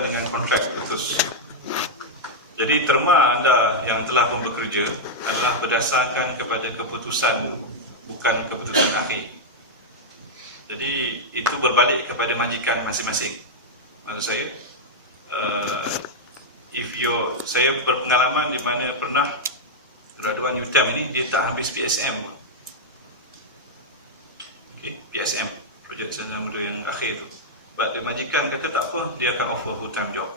berkaitan dengan kontrak putus. Jadi terma anda yang telah pun bekerja adalah berdasarkan kepada keputusan, bukan keputusan akhir. Jadi itu berbalik kepada majikan masing-masing. Maksud saya, saya berpengalaman di mana pernah graduan UTM ini dia tak habis PSM. PSM, projek sarjana muda yang akhir tu. Sebab dia majikan kata tak apa, dia akan offer full time job.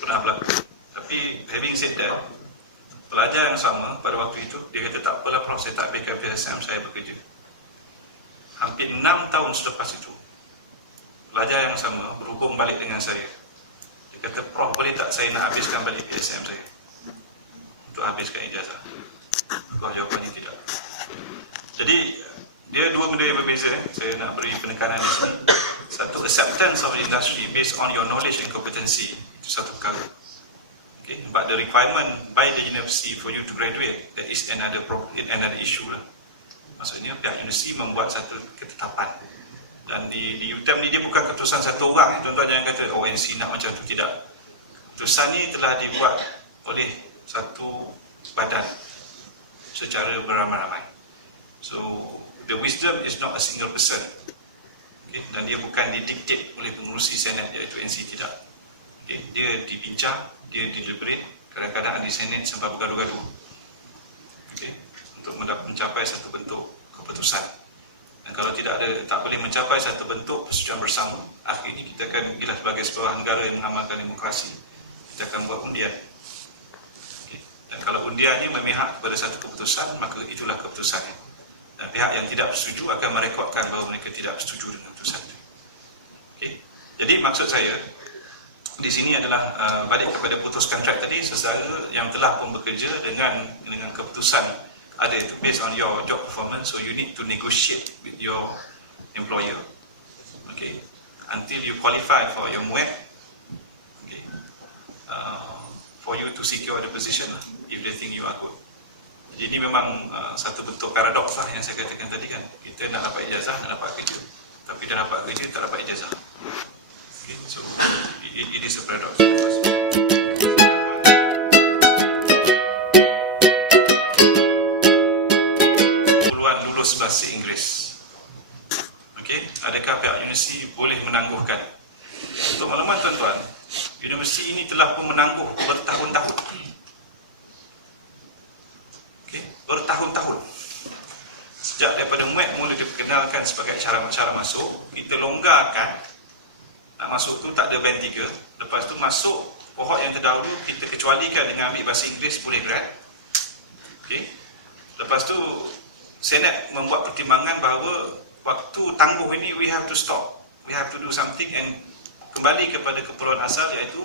Pernah berlaku. Tapi having said that, pelajar yang sama pada waktu itu dia kata tak apalah Prof, saya tak ambilkan PSM, saya bekerja. Hampir 6 tahun selepas itu, pelajar yang sama berhubung balik dengan saya. Dia kata, Prof, boleh tak saya nak habiskan balik PSM saya untuk habiskan ijazah? Prof jawapannya tidak. Jadi dia dua benda yang berbeza. Saya nak beri penekanan di sini. Satu, acceptance of the industry based on your knowledge and competency. Itu satu perkara. Okay. But the requirement by the university for you to graduate, that is another issue lah. Maksudnya pihak universiti membuat satu ketetapan. Dan di UTM ni dia bukan keputusan satu orang. Tuan-tuan jangan kata ONC nak macam tu, tidak. Keputusan ni telah dibuat oleh satu badan secara beramai-ramai. So the wisdom is not a single person. Okay. Dan dia bukan didiktit oleh pengurusi Senat iaitu NC, tidak. Okay. Dia dibincang, dia deliberate, kadang-kadang ada Senat sampai bergaduh-gaduh. Okay. Untuk mencapai satu bentuk keputusan. Dan kalau tak boleh mencapai satu bentuk persetujuan bersama, akhirnya kita akan, bila sebagai sebuah negara yang mengamalkan demokrasi, kita akan buat undian. Okay. Dan kalau undiannya memihak kepada satu keputusan, maka itulah keputusannya. Dan pihak yang tidak bersetuju akan merekodkan bahawa mereka tidak bersetuju dengan keputusan itu. Okay. Jadi maksud saya di sini adalah balik kepada putus kontrak tadi, saudara yang telah pun bekerja dengan keputusan ada itu based on your job performance, so you need to negotiate with your employer, okay, until you qualify for your MUET, okay, for you to secure the position if they think you are good. Jadi ini memang satu bentuk paradoks lah yang saya katakan tadi kan. Kita nak dapat ijazah, nak dapat kerja, tapi dah dapat kerja tak dapat ijazah. Okay, so it is a paradox. Bahasa Inggeris. Okey, adakah pihak universiti boleh menangguhkan? Untuk makluman tuan-tuan, universiti ini telah pun menangguh bertahun-tahun. Okey, bertahun-tahun. Sejak daripada MUET mula diperkenalkan sebagai cara masuk, kita longgarkan. Nak masuk tu tak ada band 3. Lepas tu masuk kohort yang terdahulu, kita kecualikan dengan ambil bahasa Inggeris boleh grad. Okey. Lepas tu Senat membuat pertimbangan bahawa waktu tangguh ini we have to stop, we have to do something, and kembali kepada keperluan asal iaitu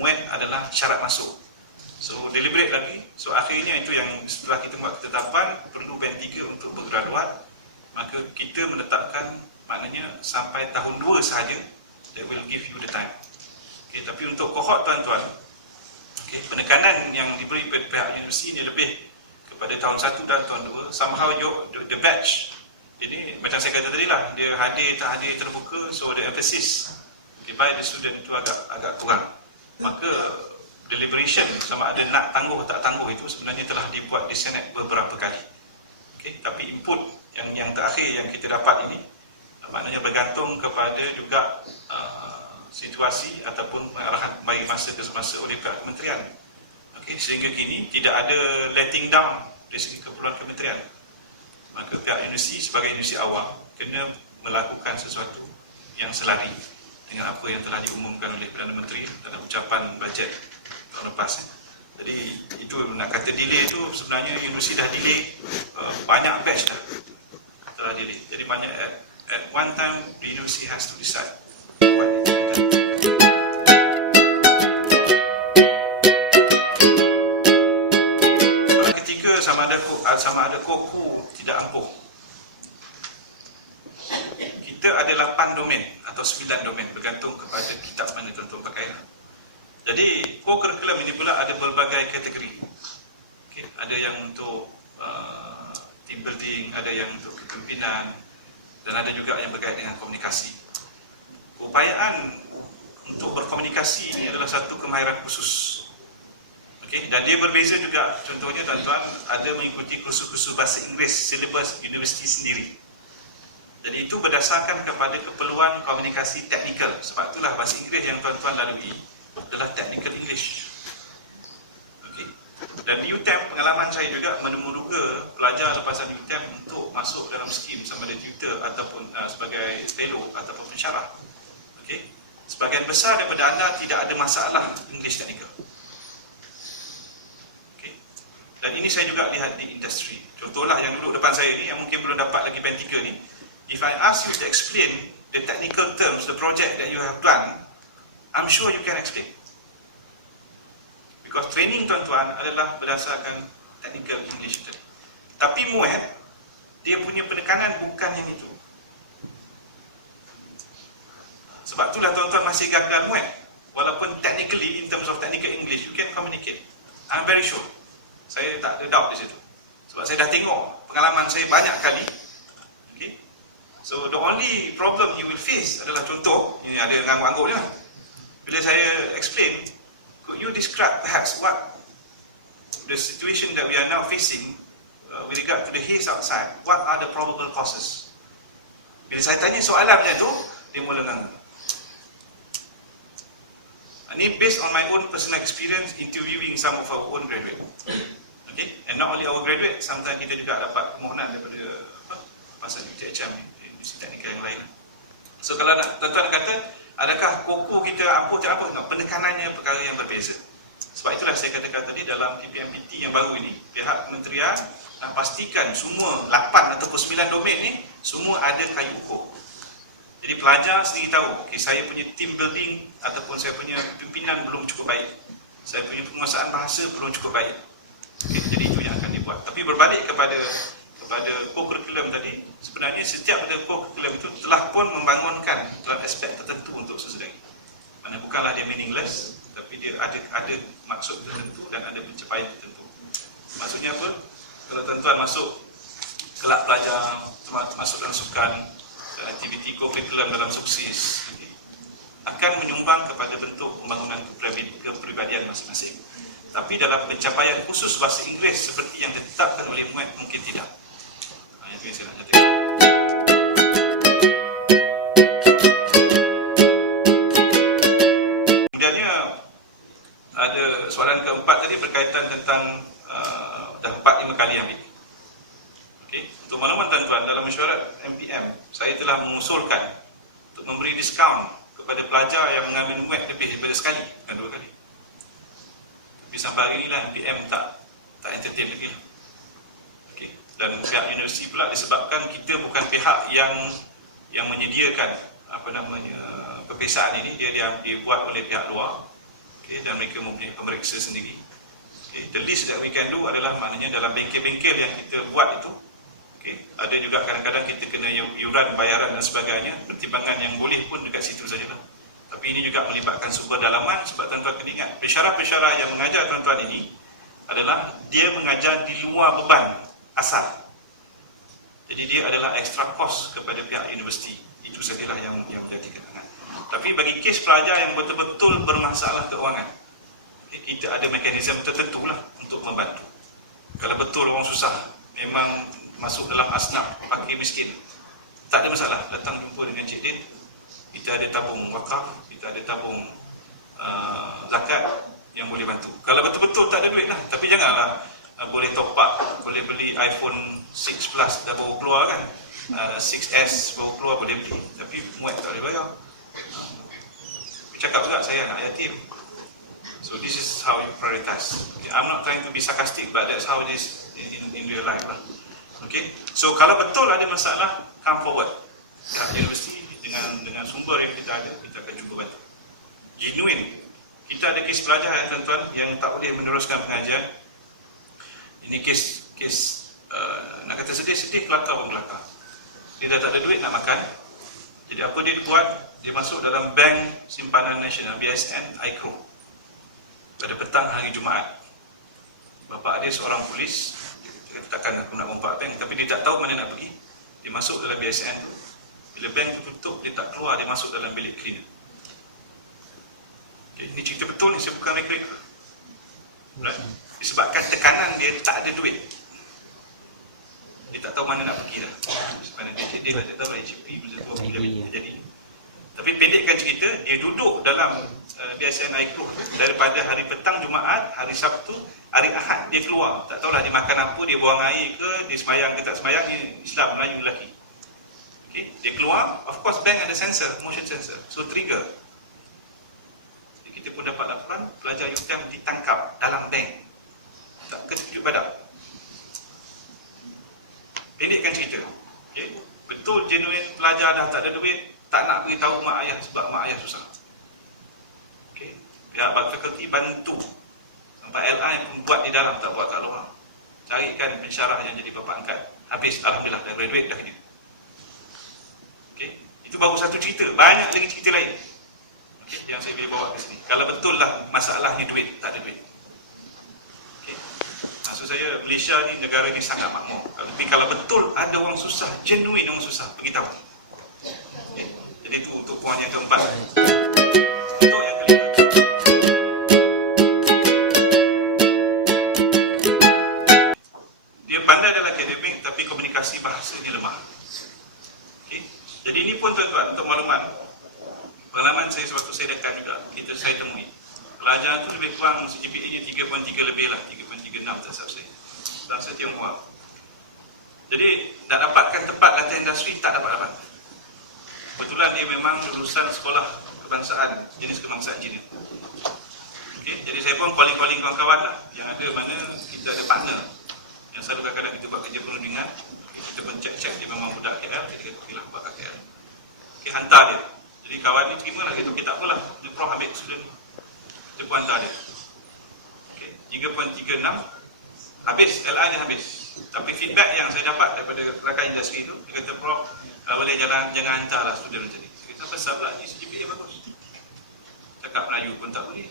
MUET adalah syarat masuk. So deliberate lagi. So akhirnya itu yang setelah kita buat ketetapan perlu band 3 untuk bergraduat, maka kita menetapkan maknanya sampai tahun 2 sahaja, that will give you the time. Okay, tapi untuk kohort tuan-tuan, okay, penekanan yang diberi pihak universiti ini lebih pada tahun 1 dan tahun 2, somehow the batch. Jadi macam saya kata tadi lah, dia hadir tak hadir terbuka, so the emphasis by the student itu agak kurang. Maka deliberation sama ada nak tangguh tak tangguh itu sebenarnya telah dibuat di Senat beberapa kali. Okay, tapi input yang terakhir yang kita dapat ini maknanya bergantung kepada juga situasi ataupun arahan bagi masa ke semasa oleh pihak kementerian. Okay, sehingga kini tidak ada letting down dari segi keperluan kementerian. Maka pihak universiti sebagai universiti awam kena melakukan sesuatu yang selari dengan apa yang telah diumumkan oleh Perdana Menteri dalam ucapan bajet tahun lepas. Jadi itu nak kata delay itu sebenarnya universiti dah delay banyak batch dah telah delay. Jadi banyak at one time the university has to decide what is done. Sama ada koku tidak ampuh. Kita ada 8 domain atau 9 domain bergantung kepada kitab mana tuan-tuan pakai. Jadi core curriculum ini pula ada berbagai kategori. Okay, ada yang untuk team building, ada yang untuk kepimpinan, dan ada juga yang berkait dengan komunikasi. Upayaan untuk berkomunikasi ini adalah satu kemahiran khusus. Okay? Dan dia berbeza juga, contohnya tuan-tuan ada mengikuti kursus-kursus bahasa Inggeris, silibus universiti sendiri. Jadi itu berdasarkan kepada keperluan komunikasi teknikal. Sebab itulah bahasa Inggeris yang tuan-tuan lalui adalah technical English. Okay? Dan di UTM, pengalaman saya juga menemuduga pelajar lepasan UTM untuk masuk dalam skim sama ada tutor ataupun sebagai fellow ataupun pensyarah. Okay? Sebagian besar daripada anda tidak ada masalah English technical. Okay? Dan ini saya juga lihat di industri. Contohlah yang duduk depan saya ni, yang mungkin belum dapat lagi band 3 ni. If I ask you to explain the technical terms, the project that you have planned, I'm sure you can explain. Because training tuan-tuan adalah berdasarkan technical English tadi. Tapi MUET, dia punya penekanan bukan yang itu. Sebab itulah tuan-tuan masih gagal MUET. Walaupun technically, in terms of technical English, you can communicate. I'm very sure. Saya tak ada doubt di situ. Sebab saya dah tengok pengalaman saya banyak kali. Okay? So the only problem you will face adalah contoh, ini ada angguk-angguk ni lah. Bila saya explain, could you describe perhaps what the situation that we are now facing with regard to the haze outside? What are the probable causes? Bila saya tanya soalan macam tu, dia mula ngangguk. Ini based on my own personal experience interviewing some of our own graduate. Okay, and not only our graduate, sometimes kita juga dapat permohonan daripada pasal UTHM, universiti teknikal yang lain. So kalau tuan-tuan kata, adakah koko kita apa tak apa? No, penekanannya perkara yang berbeza. Sebab itulah saya katakan tadi dalam TPMPT yang baru ini, pihak kementerian nak pastikan semua 8 ataupun 9 domain ni semua ada kayu ukur. Jadi pelajar sendiri tahu, okay, saya punya team building ataupun saya punya pimpinan belum cukup baik. Saya punya penguasaan bahasa belum cukup baik. Okay, jadi itu yang akan dibuat. Tapi berbalik kepada core curriculum tadi, sebenarnya setiap core curriculum itu telah pun membangunkan dalam aspek tertentu untuk sesedari. Mana bukanlah dia meaningless, tapi dia ada maksud tertentu dan ada pencapaian tertentu. Maksudnya apa? Kalau tuan-tuan masuk kelab pelajar, masuk dalam sukan, dan aktiviti core curriculum dalam sukses, okay, akan menyumbang kepada bentuk pembangunan kepribadian masing-masing. Tapi dalam pencapaian khusus bahasa Inggeris seperti yang ditetapkan oleh MUET, mungkin tidak. Itu yang saya nak nyatakan. Kemudiannya ada soalan keempat tadi berkaitan tentang dah 4-5 kali ambil. Okay. Untuk makluman tuan-tuan, dalam mesyuarat MPM, saya telah mengusulkan untuk memberi diskaun kepada pelajar yang mengambil MUET lebih daripada sekali, bukan 2 kali. Tapi sampai hari inilah MPM tak entertain lagi. Okay. Dan pihak universiti pula disebabkan kita bukan pihak yang menyediakan peperiksaan ini, dia dibuat oleh pihak luar, okay, dan mereka mempunyai pemeriksa sendiri. Okay. The least that we can do adalah maknanya dalam bengkel-bengkel yang kita buat itu, okay, ada juga kadang-kadang kita kena iuran, bayaran dan sebagainya. Pertimbangan yang boleh pun dekat situ sajalah. Tapi ini juga melibatkan sumber dalaman, sebab tuan-tuan kena ingat, pensyarah-pensyarah yang mengajar tuan-tuan ini adalah dia mengajar di luar beban asal. Jadi dia adalah extra cost kepada pihak universiti. Itu sajalah yang menjadi kenangan. Tapi bagi kes pelajar yang betul-betul bermasalah keuangan, kita ada mekanisme tertentu lah untuk membantu. Kalau betul orang susah, memang masuk dalam asnaf fakir miskin, tak ada masalah, datang jumpa dengan Cik Din. Kita ada tabung wakaf, kita ada tabung zakat yang boleh bantu. Kalau betul-betul tak ada duit lah. Tapi janganlah boleh top up, boleh beli iPhone 6 Plus dah baru keluar kan, 6S baru keluar boleh beli, tapi MUET tak boleh bayar. Cakap juga saya anak yatim. So this is how you prioritize. Okay, I'm not trying to be sarcastic, but that's how it is in real life lah. Okay, so kalau betul ada masalah, come forward. Universiti dengan sumber yang kita ada, kita akan cuba bantu. Genuine. Kita ada kes pelajar tuan-tuan yang tak boleh meneruskan pengajian. Ini kes nak kata sedih-sedih, kelakar pun kelakar. Dia dah tak ada duit nak makan. Jadi apa dia buat? Dia masuk dalam bank simpanan nasional BSN ICRO pada petang hari Jumaat. Bapa dia seorang polis. Dia kata takkan aku nak rompak bank, tapi dia tak tahu mana nak pergi. Dia masuk dalam BSN. Bila bank tu tutup, dia tak keluar, dia masuk dalam bilik cleaner. Ini cerita betul ni, saya bukan reka-reka. Right? Disebabkan tekanan dia tak ada duit. Dia tak tahu mana nak pergi dah. Sebenarnya dia tak tahu ICP masa tu apa yang jadi. Tapi pendekkan cerita, dia duduk dalam BSNI Group daripada hari petang Jumaat, hari Sabtu, hari Ahad dia keluar. Tak tahulah dia makan apa, dia buang air ke, dia semayang ke tak semayang, dia Islam, Melayu lelaki. Okay. Dia keluar, of course bank ada sensor, motion sensor. So trigger. Jadi kita pun dapat laporan, pelajar UTM ditangkap dalam bank. Tak kena badak. Pendekkan cerita. Okay. Betul genuine pelajar dah tak ada duit, tak nak beritahu mak ayah sebab mak ayah susah. Okay. Pihak fakulti bantu. Sampai LI pun buat di dalam, tak buat kat luar. Carikan pensyarah yang jadi bapa angkat. Habis, alhamdulillah, dah graduate, dah kerja. Okay. Itu baru satu cerita. Banyak lagi cerita lain. Okay. Yang saya boleh bawa ke sini. Kalau betul lah masalahnya duit, tak ada duit. Okay. Maksud saya, Malaysia ni, negara ni sangat makmur. Tapi kalau betul ada orang susah, genuine orang susah, beritahu. Okay. Jadi itu untuk poin yang keempat. Untuk yang kelima, dia pandai dalam akademik tapi komunikasi bahasa dia lemah. Okay. Jadi ini pun tuan-tuan untuk makluman. Pengalaman saya sewaktu saya dekat juga, saya temui pelajar tu lebih kurang GPA-nya 3.3 lebih lah, 3.36 tak salah saya. Bangsa Tionghoa. Jadi nak dapatkan tempat data industri tak dapat. Kebetulan dia memang lulusan sekolah kebangsaan, jenis kebangsaan Cina. Okay. Jadi saya pun calling kawan-kawan lah, yang ada mana kita ada partner yang selalu kadang-kadang kita buat kerja perundingan. Kita pun cek dia memang budak KL, jadi kita pilih buat kat KL. Okay, hantar dia. Jadi kawan ni terima lah, kita tak apalah, dia Prof ambil student, kita pun hantar dia. Okay. 3.36 habis, LI nya habis. Tapi feedback yang saya dapat daripada rakan industri tu, dia kata, Prof, boleh jangan hantarlah student macam ni. Saya kata, pasal pula ni GPA bagus. Cakap Melayu pun tak boleh,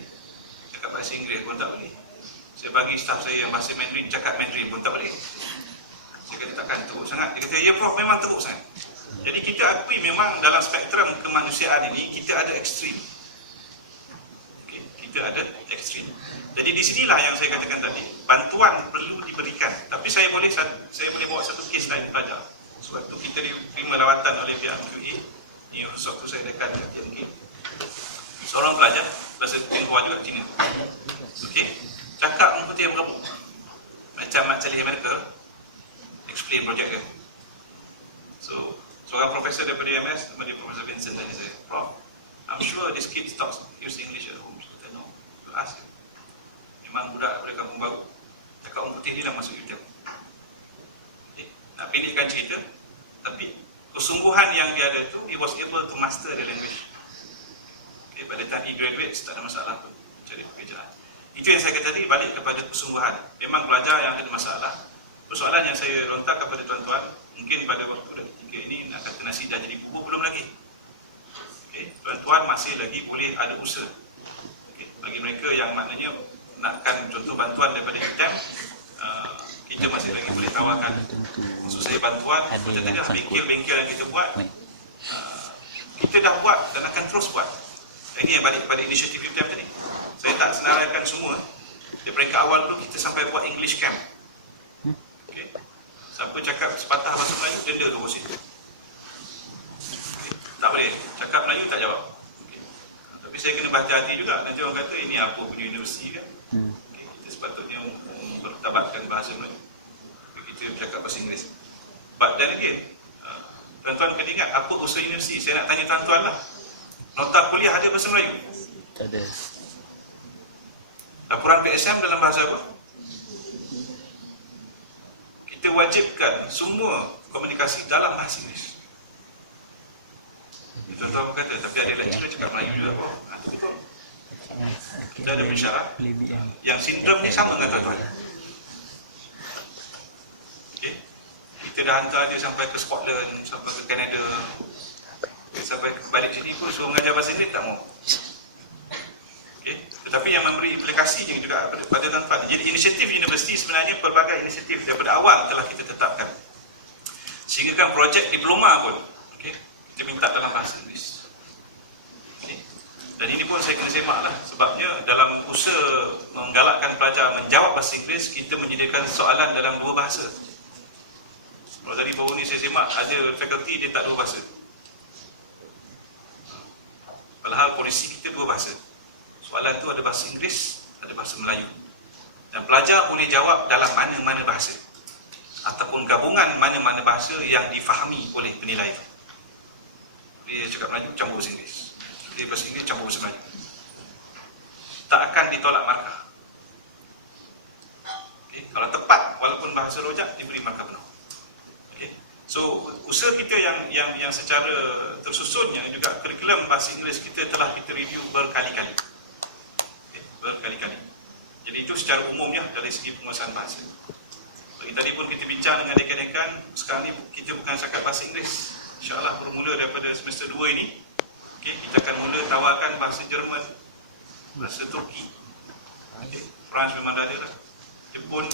cakap bahasa Inggeris pun tak boleh. Saya bagi staf saya yang bahasa Mandarin, cakap Mandarin pun tak boleh. Saya kata takkan teruk sangat. Dia kata, ya Prof, memang teruk sangat. Jadi kita akui memang dalam spektrum kemanusiaan ini, kita ada ekstrim. Okay, kita ada ekstrim. Jadi di sinilah yang saya katakan tadi, bantuan perlu diberikan. Tapi saya boleh bawa satu kes lain pelajar. Sewaktu kita diterima rawatan oleh pihak QA, ini sewaktu saya dekat dengan TNK. Seorang pelajar, bahasa Tionghoa juga Cina. Okey, cakap putih yang berapa? Macam Mak Cali Amerika, explain projek dia. So, seorang profesor daripada MS, nama dia Profesor Vincent, tanya saya, Prof, I'm sure this kid talks use English at home. Saya kata, no, you ask him. Memang budak daripada kampung baru, cakap orang putih ni lah masuk UTM. Okay. Nak pendekkan cerita, tapi kesungguhan yang dia ada tu, he was able to master the language. Okay. Pada time he graduates, tak ada masalah pun cari pekerjaan. Itu yang saya kata tadi, balik kepada kesungguhan. Memang pelajar yang ada masalah. Persoalan yang saya lontar kepada tuan-tuan, mungkin pada waktu dah ketiga ini, nak kata nasi dah jadi bubur belum lagi. Okay. Tuan-tuan masih lagi boleh ada usaha. Okay. Bagi mereka yang maknanya nakkan contoh bantuan daripada UTM, kita masih lagi boleh tawarkan. Maksud saya bantuan, macam tadi lah, bengkel-bengkel yang kita buat, kita dah buat dan akan terus buat. Ini yang balik pada inisiatif UTM tadi. Saya tak senaraikan semua. Daripada awal tu kita sampai buat English camp. Okay. Siapa cakap sepatah bahasa Melayu, denda RM20. Okay. Tak boleh. Cakap Melayu tak jawab. Okay. Tapi saya kena baca hati juga. Nanti orang kata, ini apa punya universiti kan? Okay. Kita sepatutnya bertabatkan bahasa Melayu. Kita bercakap bahasa Inggeris. But then again, tuan-tuan kena ingat, apa usaha universiti? Saya nak tanya tuan-tuan lah. Nota kuliah ada bahasa Melayu? Tak ada. Laporan PSM dalam bahasa apa? Kita wajibkan semua komunikasi dalam bahasa Inggeris. Tuan-tuan kata, tapi ada lagi yang cakap Melayu juga kok. Kita ada pensyarah yang sindrom ni sama dengan tuan-tuan. Okay. Kita dah hantar dia sampai ke Scotland, sampai ke Canada, sampai balik sini pun suruh mengajar bahasa Inggeris tak mau. Okay. Tetapi yang memberi implikasinya juga pada tuan-tuan. Jadi inisiatif universiti sebenarnya pelbagai inisiatif daripada awal telah kita tetapkan. Sehingga kan projek diploma pun, okay, kita minta dalam bahasa Inggeris. Okay. Dan ini pun saya kena semak lah, sebabnya dalam usaha menggalakkan pelajar menjawab bahasa Inggeris, kita menyediakan soalan dalam 2 bahasa. Kalau tadi baru ni saya semak, ada fakulti dia tak 2 bahasa. Padahal polisi kita 2 bahasa. Soalan tu ada bahasa Inggeris, ada bahasa Melayu. Dan pelajar boleh jawab dalam mana-mana bahasa, ataupun gabungan mana-mana bahasa yang difahami oleh penilai itu. Dia cakap Melayu campur bahasa Inggeris, dia bahasa Inggeris campur bahasa Melayu, tak akan ditolak markah. Okay. Kalau tepat, walaupun bahasa rojak, diberi markah penuh. Okay. So usaha kita yang secara tersusun, yang juga kurikulum bahasa Inggeris kita telah kita review berkali-kali. Okay. Berkali-kali. Jadi itu secara umumnya dari segi penguasaan bahasa. Jadi tadi pun kita bincang dengan dekan-dekan, sekarang ni kita bukan cakap bahasa Inggeris. InsyaAllah bermula daripada semester 2 ini, okay, kita akan mula tawarkan bahasa Jerman, bahasa Turki, okay, Perancis memang dah ada lah, Jepun,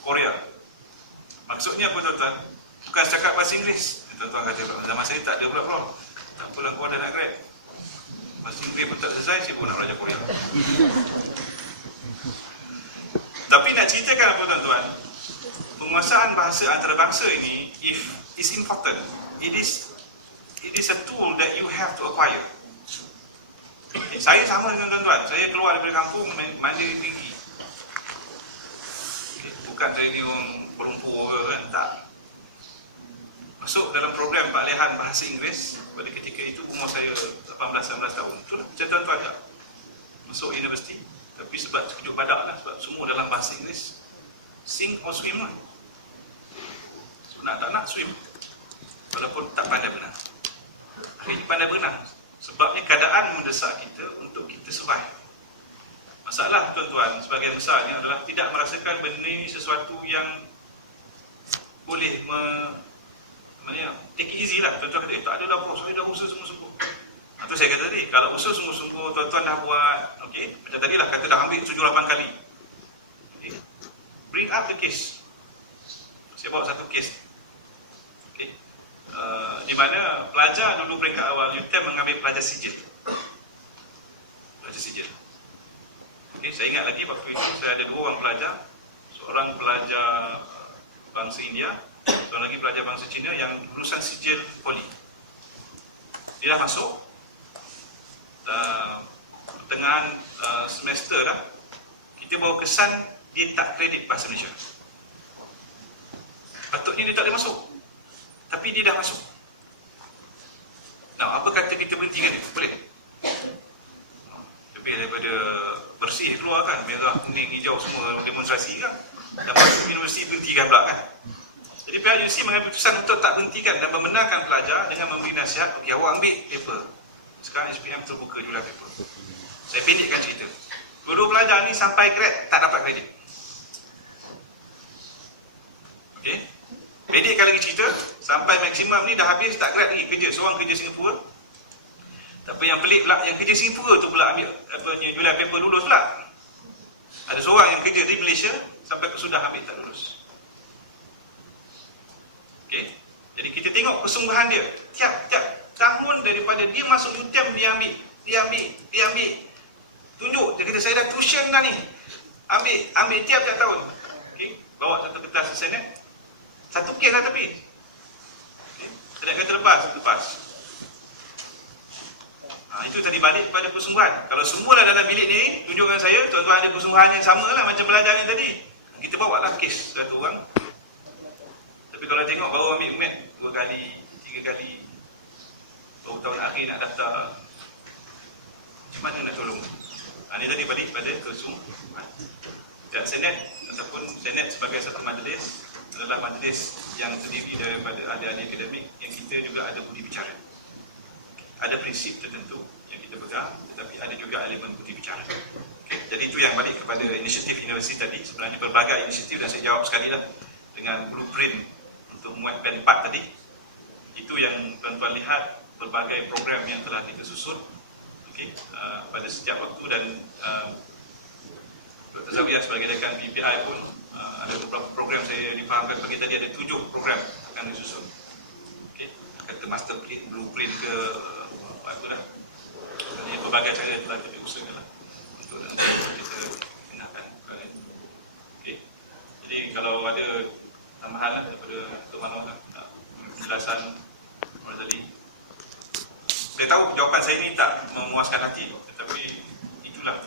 Korea. Maksudnya apa tuan-tuan? Bukan cakap bahasa Inggeris. Tuan-tuan kata, zaman saya tak ada pula bro. Tak apalah, kau dah nak grad. Bahasa Inggeris pun tak selesai, saya pun nak belajar Korea. Tapi nak ceritakan apa tuan-tuan, penguasaan bahasa antarabangsa ini, if is important, it is a tool that you have to acquire. Saya sama dengan tuan-tuan, saya keluar daripada kampung mandiri tinggi. Bukan saya ni orang perempuan kan, tak. Masuk dalam program peralihan bahasa Inggeris pada ketika itu umur saya 18-19 tahun. Itulah macam tuan-tuan tak masuk universiti, tapi sebab sekejap badak lah, sebab semua dalam bahasa Inggeris, sink or swim lah. So, nak tak nak swim, walaupun tak pandai berenang. Akhirnya pandai berenang, sebabnya keadaan mendesak kita untuk kita survive. Masalah tuan-tuan sebagian besarnya adalah tidak merasakan benda ini sesuatu yang boleh take it easy lah. Tuan-tuan kata, tak adalah bro, saya dah usaha sungguh-sungguh. Itu saya kata tadi, kalau usaha sungguh-sungguh, tuan-tuan dah buat, okay, macam tadi lah, kata dah ambil 7-8 kali. Okay. Bring up the case. Saya bawa satu case. Okay. Di mana pelajar dulu peringkat awal UTM mengambil pelajar sijil. Pelajar sijil. Okay, saya ingat lagi waktu itu saya ada 2 orang pelajar, seorang pelajar bangsa India, seorang lagi pelajar bangsa Cina yang lulusan sijil poli. Dia dah masuk pertengahan semester dah, kita bawa kesan dia tak kredit bahasa Malaysia. Patutnya dia tak boleh masuk, tapi dia dah masuk. Nah, apa kata kita berhentikan dia? Boleh? Lebih daripada bersih keluar kan, merah, kuning, hijau semua demonstrasi kan, dan masuk universiti berhentikan pula kan. Jadi pihak universiti mengambil keputusan untuk tak berhentikan dan membenarkan pelajar dengan memberi nasihat, okey, awak ambil paper. Sekarang SPM terbuka jualan paper. Saya pendekkan cerita. Dua-dua pelajar ni sampai grad tak dapat kredit. Okey. Pendekkan lagi cerita, sampai maksimum ni dah habis tak grad lagi, kerja. Seorang kerja Singapura. Tapi yang pelik pula, yang kerja Singapura tu pula ambil jualan paper lulus pula. Ada seorang yang kerja di Malaysia sampai sudah ambil tak lulus. Okay. Jadi kita tengok kesungguhan dia. Tiap tahun daripada dia masuk UTM, dia ambil. Tunjuk, dia kata saya dah tuition dah ni. Ambil tiap-tiap tahun. Okay. Bawa satu kertas senet. Satu kes lah tapi. Okay. Saya nak kata lepas. Itu tadi balik kepada kesungguhan. Kalau semualah dalam bilik ni, tunjukkan saya, tuan-tuan ada kesungguhan yang sama lah macam belajar yang tadi. Kita bawa lah kes satu orang. Tapi kalau tengok baru ambil UMED 2 kali, 3 kali, baru tahun akhir nak daftar, macam mana nak tolong? Ini tadi balik pada kesungguhan. Dan Senet ataupun Senet sebagai satu majlis adalah majlis yang terdiri daripada ahli-ahli akademik yang kita juga ada budi bicara. Ada prinsip tertentu yang kita pegang, tetapi ada juga elemen budi bicara. Okay. Jadi itu yang balik kepada inisiatif universiti tadi. Sebenarnya berbagai inisiatif dan saya jawab sekali lah dengan blueprint untuk muat band 4 tadi. Itu yang tuan-tuan lihat berbagai program yang telah kita susun, okay, pada setiap waktu. Dan Dr. Zawiyah sebagai dekan PPI pun ada beberapa program saya difahamkan pagi tadi, ada 7 program akan disusun. Okay. Kata master blueprint ke apa itulah. pelbagai cara telah kita usahakan untuk kita gunakan perkara ini. Okey. Jadi kalau ada tambahan daripada Dr. Manor penjelasan tadi. Saya tahu jawapan saya ini tak memuaskan hati, tetapi itulah